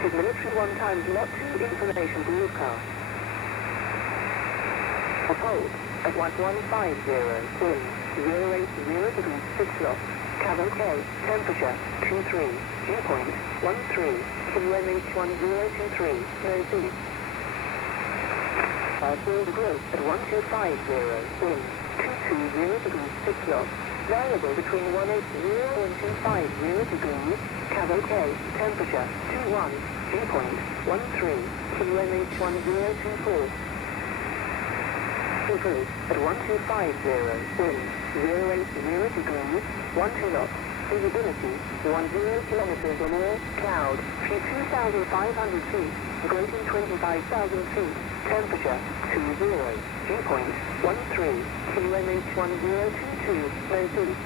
Active military 1 times Lot 2 information broadcast. Hold at 1150, wind 080 degrees 6 knots, cabin K, temperature 23, dew point 13, 𝐾𝐚H1023, no seat. Wind growth at 1250, wind 220 degrees 6 knots, variable between 180 and 250 degrees, cabin K, temperature 21, dew point 13, 𝐾𝐚H1024. Cruise at 1250, wind 080 degrees, 12 knots, visibility 10 kilometers or more, cloud, few 2,500 feet, grading 25,000 feet, temperature 20, dew point 13, 𝐾𝐚H1022, no seat.